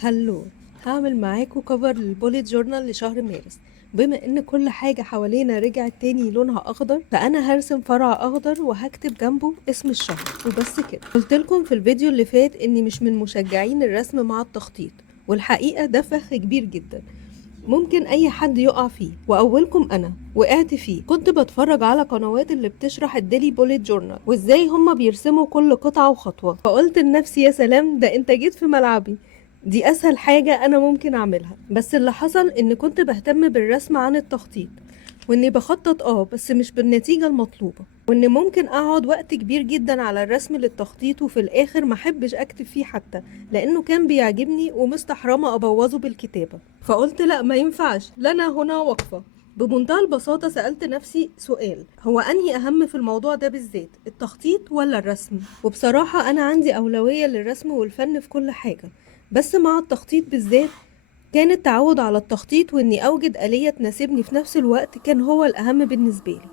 هلو. هعمل معاكم كفر للبوليت جورنال لشهر مارس. بما ان كل حاجة حوالينا رجعت تاني لونها اخضر، فانا هرسم فرع اخضر وهكتب جنبه اسم الشهر وبس كده. قلتلكم في الفيديو اللي فات اني مش من مشجعين الرسم مع التخطيط، والحقيقة ده فخ كبير جدا ممكن اي حد يقع فيه، واولكم انا وقعت فيه. كنت بتفرج على قنوات اللي بتشرح الديلي بوليت جورنال وازاي هما بيرسموا كل قطعة وخطوة، فقلت لنفسي يا سلام، ده انت جيت في ملعبي، دي اسهل حاجة انا ممكن اعملها. بس اللي حصل ان كنت بهتم بالرسم عن التخطيط، واني بخطط بس مش بالنتيجة المطلوبة، وان ممكن اقعد وقت كبير جدا على الرسم للتخطيط وفي الاخر محبش اكتب فيه حتى، لانه كان بيعجبني ومستحرمة ابوظه بالكتابة. فقلت لا، ما ينفعش، لنا هنا وقفة. بمنتهى البساطة سألت نفسي سؤال: هو أنهي أهم في الموضوع ده بالذات، التخطيط ولا الرسم؟ وبصراحة أنا عندي أولوية للرسم والفن في كل حاجة، بس مع التخطيط بالذات كان التعود على التخطيط وإني أوجد آلية تناسبني في نفس الوقت كان هو الأهم بالنسبة لي.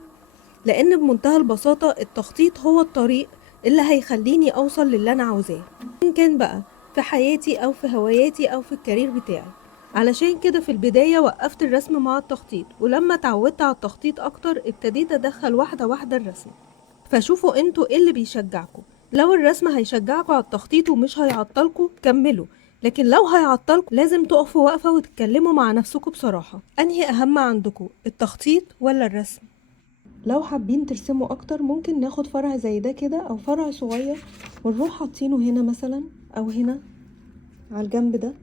لأن بمنتهى البساطة التخطيط هو الطريق اللي هيخليني أوصل للي أنا عاوزاه، إن كان بقى في حياتي أو في هواياتي أو في الكارير بتاعي. علشان كده في البداية وقفت الرسم مع التخطيط، ولما اتعودت على التخطيط أكتر ابتديت أدخل واحدة واحدة الرسم. فشوفوا انتوا ايه اللي بيشجعكم. لو الرسم هيشجعكم على التخطيط ومش هيعطلكم كملوا، لكن لو هيعطلكم لازم تقفوا وقفة وتتكلموا مع نفسكم بصراحة، انهي اهم عندكم، التخطيط ولا الرسم؟ لو حابين ترسموا اكتر ممكن ناخد فرع زي ده كده او فرع صغير ونروح حاطينه هنا مثلا او هنا على الجنب ده،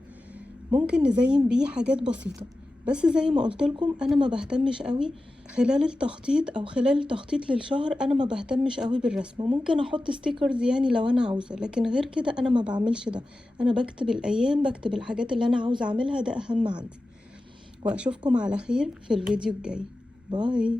ممكن نزين بيه حاجات بسيطة. بس زي ما قلت لكم انا ما بهتمش قوي خلال التخطيط، او خلال التخطيط للشهر انا ما بهتمش قوي بالرسم. ممكن احط ستيكرز يعني لو انا عاوزة، لكن غير كده انا ما بعملش ده. انا بكتب الايام، بكتب الحاجات اللي انا عاوزة اعملها، ده اهم عندي. واشوفكم على خير في الفيديو الجاي. باي.